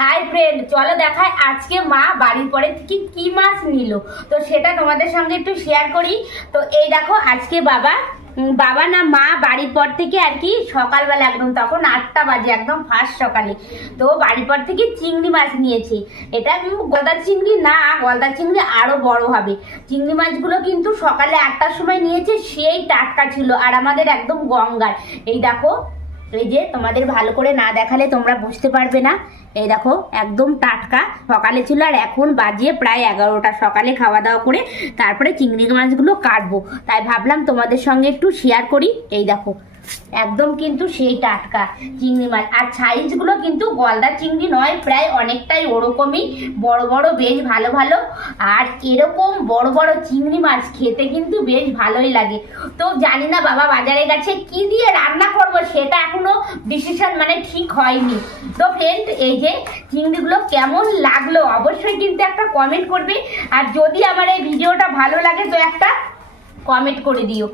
Hi friend, চলো দেখায় আজকে মা বাড়ির পরে থেকে কি মাছ নিল। তো সেটা তোমাদের সঙ্গে একটু শেয়ার করি। তো এই দেখো আজকে বাবা না মা বাড়ির পর থেকে আর কি সকালবেলা একদম তখন 8টা বাজে, একদম ফার্স্ট সকালে। তো বাড়ির পর থেকে চিংড়ি মাছ নিয়েছে। এটা গলদা চিংড়ি না, গলদা চিংড়ি আরো বড় হবে। চিংড়ি মাছগুলো কিন্তু সকালে 8টার সময় নিয়েছে, সেই টাটকা ছিল আর আমাদের একদম গঙ্গার। এই দেখো, এই যে তোমাদের ভালো করে না দেখালে তোমরা বুঝতে পারবে না। এই দেখো একদম টাটকা সকালে ছিল, আর এখন বাজে প্রায় 11টা। সকালে খাওয়া দাওয়া করে তারপরে চিংড়ি মাছগুলো কাটবো, তাই ভাবলাম তোমাদের সঙ্গে একটু শেয়ার করি। এই দেখো একদম কিন্তু সেই টাটকা চিংড়ি মাছ, আর সাইজগুলো কিন্তু গলদা চিংড়ি নয়, প্রায় অনেকটাই ওরকমই বড় বড়, বেশ ভালো ভালো। আর এরকম বড় বড় চিংড়ি মাছ খেতে কিন্তু বেশ ভালোই লাগে। তো জানি না বাবা বাজারে গেছে কি দিয়ে রান্না করব, সেটা এখনো ডিসিশন মানে ঠিক হয়নি। তো ফ্রেন্ড, এই যে চিংড়িগুলো কেমন লাগলো অবশ্যই কিন্তু একটা কমেন্ট করবে, আর যদি আমার এই ভিডিওটা ভালো লাগে তো একটা কমেন্ট করে দিও।